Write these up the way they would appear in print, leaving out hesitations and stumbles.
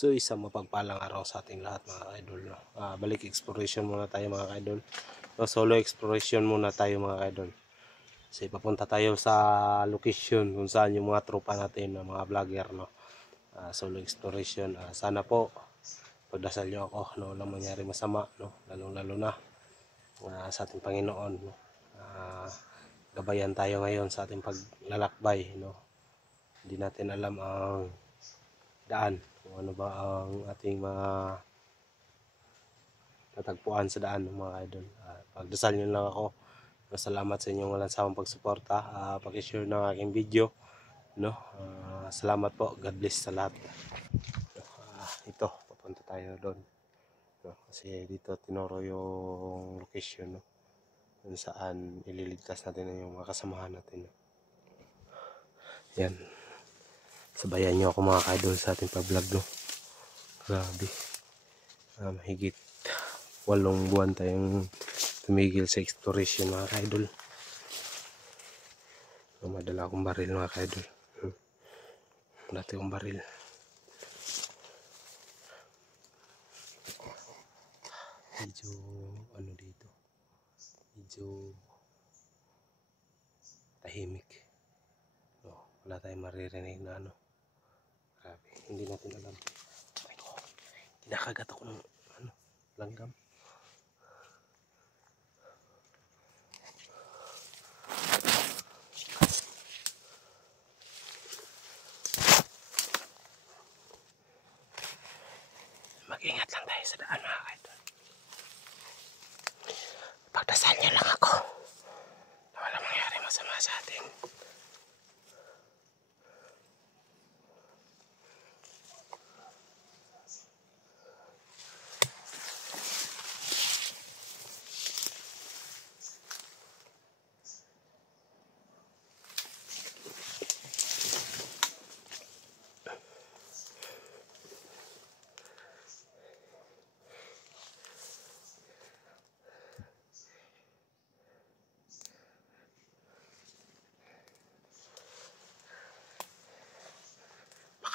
So isang mapagpalang araw sa ating lahat mga idol. Balik exploration muna tayo mga idol. Solo exploration muna tayo mga idol. Kasi papunta tayo sa location kung saan yung mga tropa natin na mga vlogger, no. Solo exploration. Sana po pagdasal nyo ako na walang mangyari masama, no. Lalo na sa ating Panginoon, no. Gabayan tayo ngayon sa ating paglalakbay, no. Hindi natin alam ang daan, kung ano ba ang ating mga natagpuan sa daan mga idol. Pagdasal nyo lang ako. Salamat sa inyong walang sawang pagsuporta. Pag-share ng aking video, no. Salamat po. God bless sa lahat. Ito, papunta tayo doon, no? Kasi dito tinuro yung location, no, kung saan ililigtas natin yung mga kasamahan natin, no? Yan, sabayan nyo ako mga idol sa ating pag-vlog, no. Grabe, mahigit 8 buwan tayong tumigil sa exploration mga idol. Madala akong baril mga idol. Dati akong baril. Medyo ano dito, medyo tahimik, no? Wala tayong maririnig na ano. Grabe, hindi natin alam. Kinakagat ako ng ano, langgam. Mag-ingat lang tayo sa daan mga idol. Pagdasal niyo lang ako na walang mangyari masama sa atin.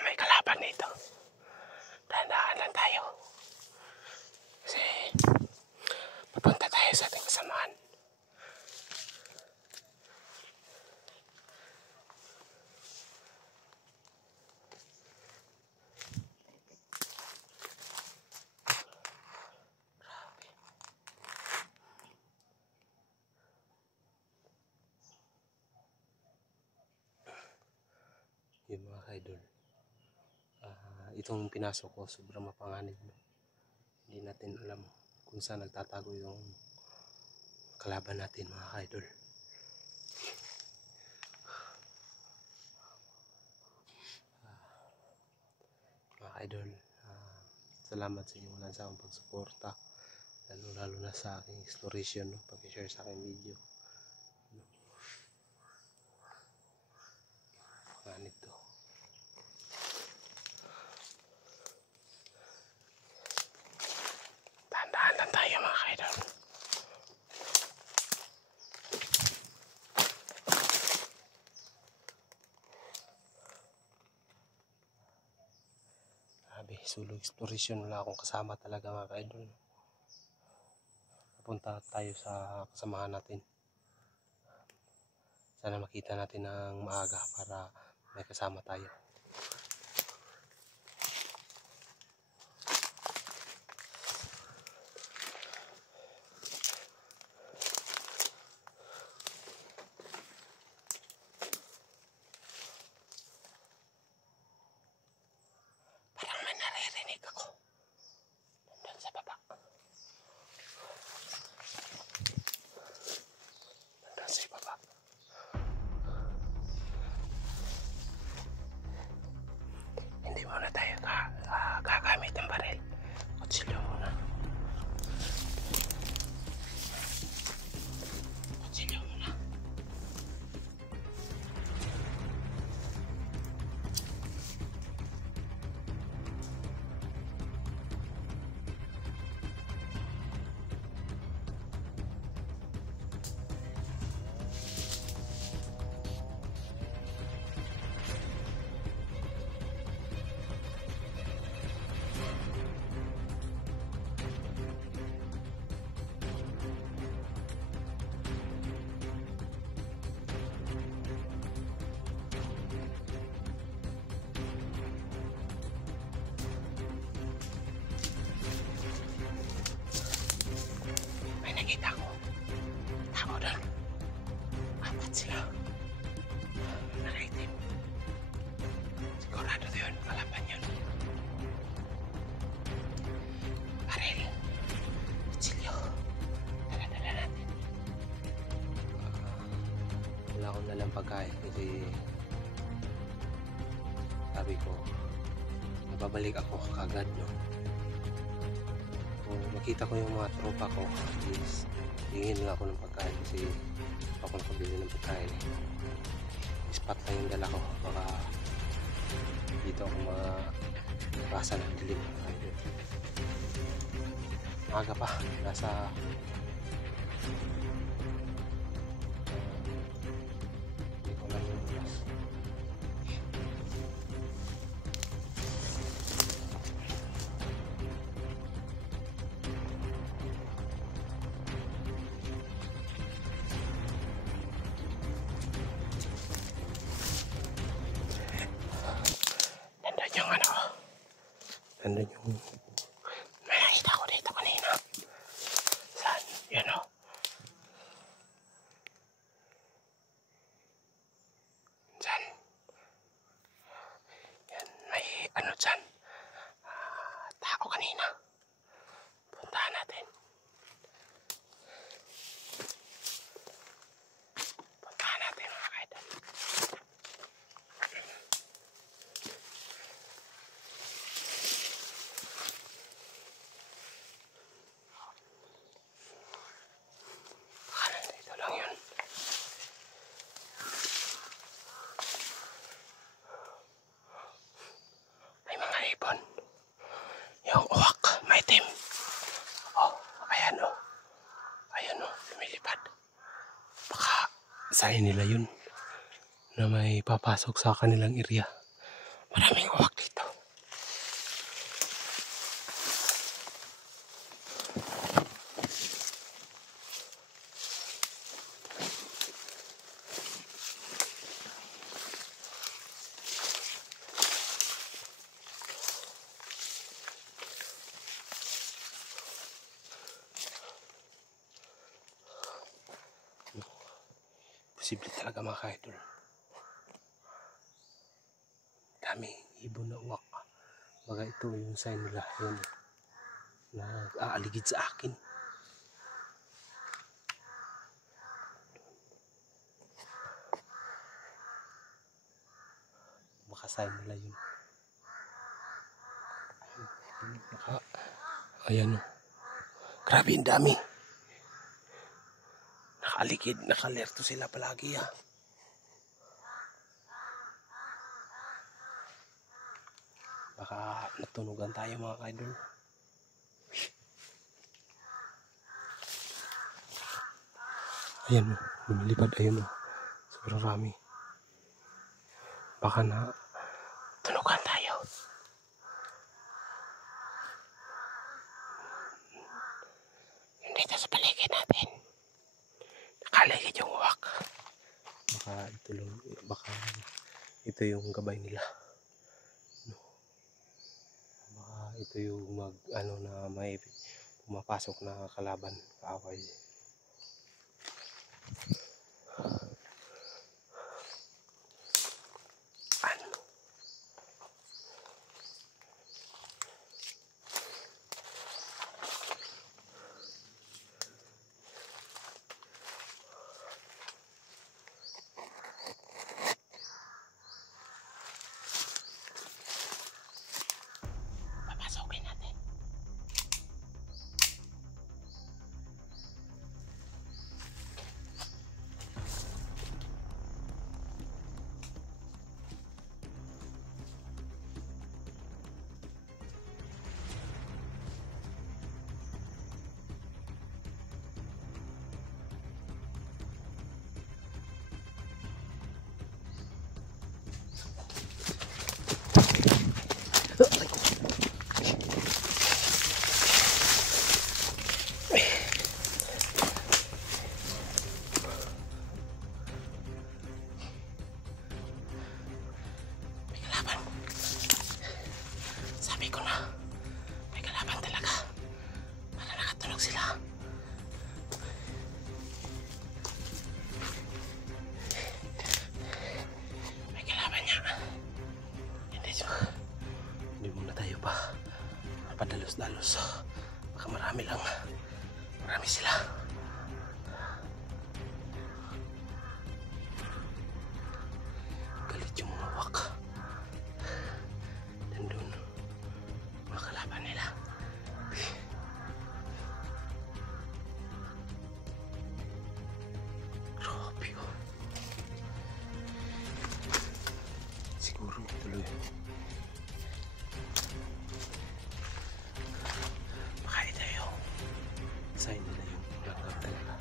May kalaban nito. Dahan-dahan lang tayo. Kasi papunta tayo sa ating kasamahan. Grabe. Yun mga idol. Itong pinasok ko sobrang mapanganib, no? Hindi natin alam kung saan nagtatago yung kalaban natin mga idol. Mga idol, salamat sa inyong walang sawang pagsuporta, lalo na sa aking exploration, no? Pag-share sa aking video, no? Panganib to. Dahan-dahan lang tayo mga idol. Solo exploration, wala akong kasama talaga mga idol. Papunta tayo sa kasamahan natin. Sana makita natin ng maaga para may kasama tayo. Sila. Nakaitim. Sigurado yun. Kalaban yun. Baril. Kutsilyo. Dala-dala natin. Wala akong dalang pagkain kasi sabi ko babalik ako kagad, no? Kung makita ko yung mga tropa ko, is hingin lang ako ng pagkain kasi ako nakabili ng pagkain. Ispat lang yung dala ko, baka dito ako makabasa ng dilim. Maaga pa, nasa hindi ko lang yung oras. Nandun yung may nakita ko dito kanina. Saan? Yan o. Saan? Yan, may ano dyan. Tao kanina. Puntahan natin. Puntahan natin mga kaidol. Yung uwak, maitim. Oh, ayan o. Ayan o, lumilipad. Baka sayin nila yun na may papasok sa kanilang area. Maraming uwak dito. Posible talaga mga kaidol. Dami ibon na uwak. Baka ito yung sign nila yun, na aaligid sa akin. Baka sign nila yun. Ayan o. Grabe yung dami. Nakaligid, nakalerto sila palagi ha. Baka natunugan tayo mga kaidol. Ayan o, lumilipad, ayun o. Sobrang rami. Baka na tunugan tayo. Dito sa paligid natin. Nakaligid yung uwak. Baka ito yung gabay nila. Baka ito yung na may pumapasok na kalaban, kaaway. dalos. Baka marami lang. Marami sila. Galit yung mga wak. Nandun. Mga kalaban nila. Grabe oh. Siguro tuloy. Makain tayo. Sign nila yung langgam talaga.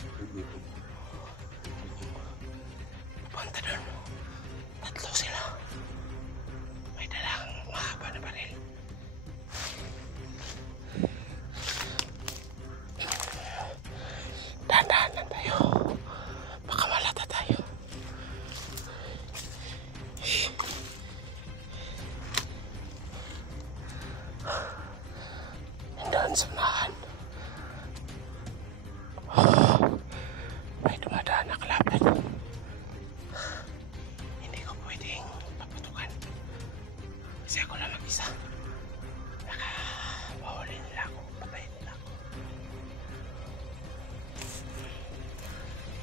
Punta doon. Tatlo sila. May dalang mahaba na baril. Dahan-dahan lang tayo. Baka malata tayo. Nandun sa unahan. May dumadaan na kalaban. Hindi ko pwedeng paputukan. Kasi ako lang mag-isa. Baka mahuli nila ako. Patayin nila ako.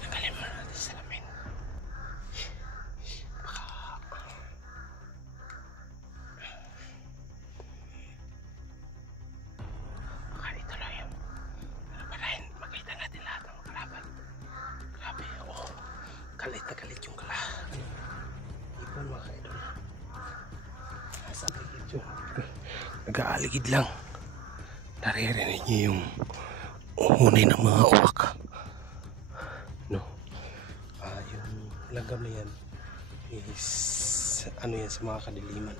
Tanggalin mo na natin sa lamin. Baka ito lang yung para makita natin lahat ng kalaban. Grabe, oh. Galit na galit yung ibon mga idol. Nasa aligid yun. Nag-aaligid lang. Naririnig niyo yung uhunay ng mga uwak. No? Yung langgam na yan is ano yan sa mga kadiliman.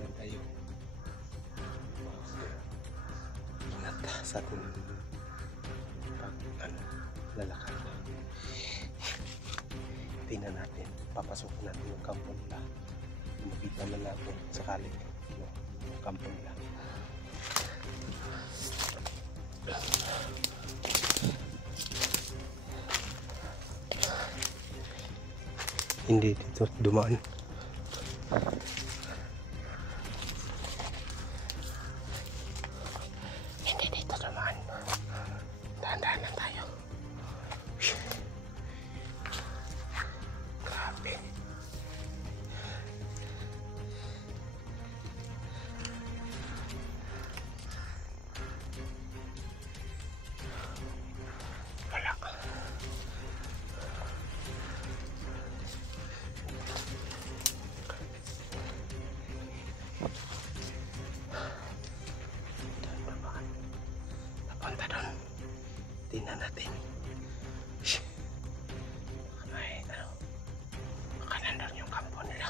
Yan tayo. Ingat sa ating lalakad. Tingnan natin, papasukin natin yung kampo nila. Makita na natin sakali yung kampo nila. Hindi dito dumaan. Hindi dito dumaan. Dahan-dahan lang tayo. Grabe. Wala. Napunta doon. Tingnan natin. Ay, baka nandun yung kampo nila.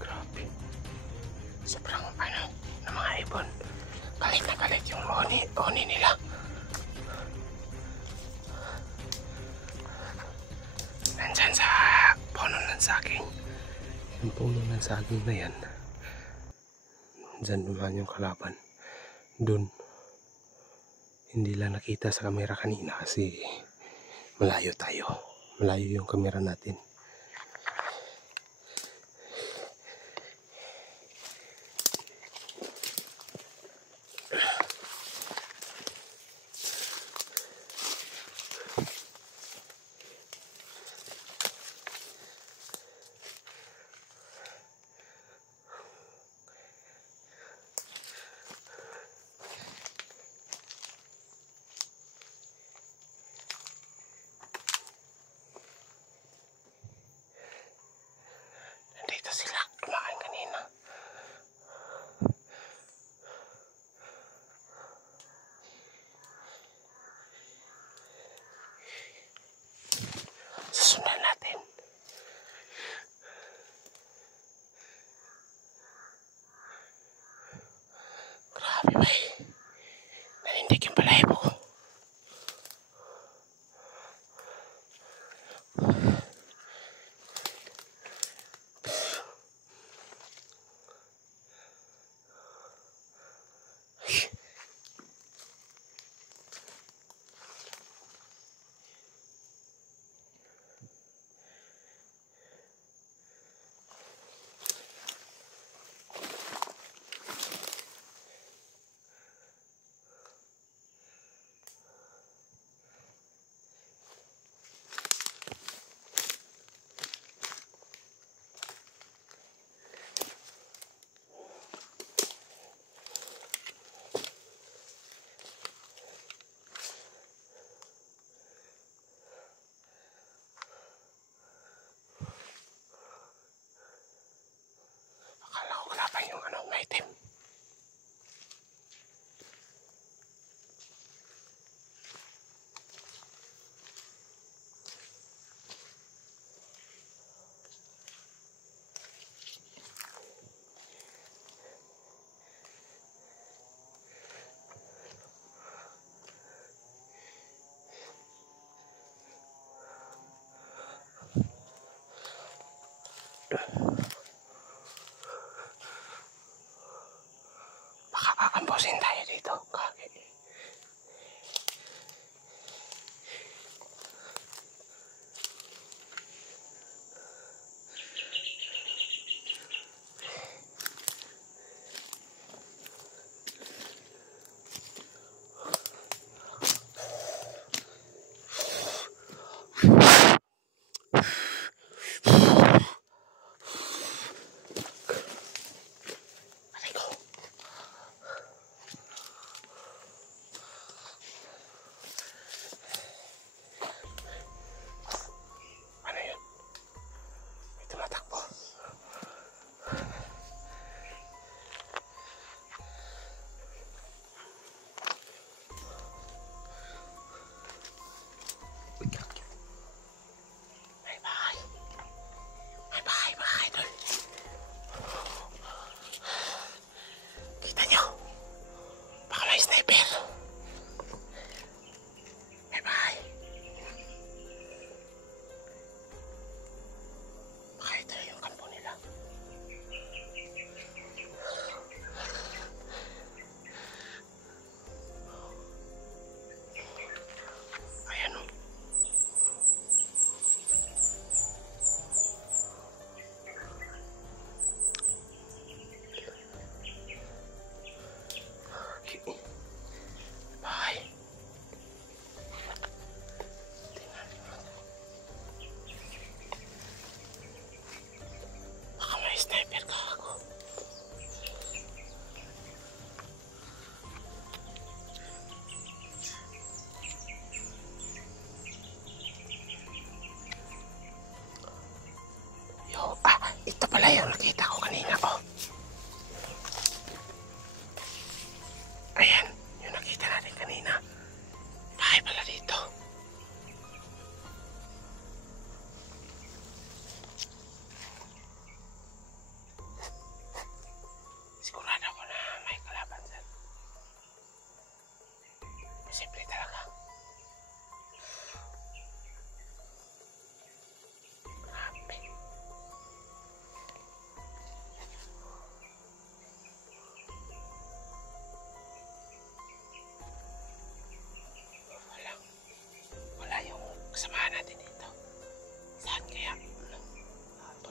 Grabe. Sobrang ng mga ibon. Galit na galit yung oni nila. Nandyan sa puno ng saging. Yung puno ng saging na yan. Dyan naman yung kalaban. Doon. Hindi lang nakita sa kamera kanina kasi malayo tayo. Malayo yung kamera natin.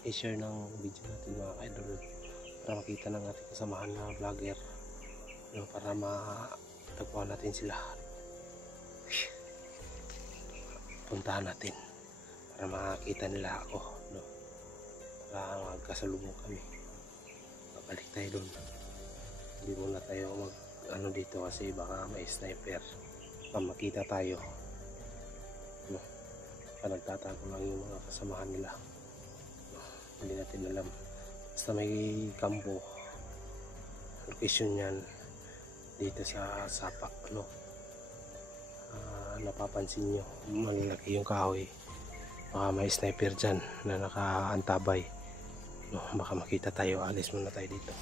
i-share ng video natin mga idol para makita ng ating kasamahan na vlogger, no, para matagpuan natin sila, puntahan natin para makita nila ako, no, para magkasalubong kami. Babalik tayo doon, hindi muna tayo mag dito kasi baka may sniper pa makita tayo, no, nagtatago lang yung mga kasamahan nila, no, hindi natin alam. Basta may kampo, location yan dito sa Sapa, no. Napapansin nyo malalaki yung kahoy, baka may sniper dyan na nakaantabay, no. Baka makita tayo, alis muna tayo dito.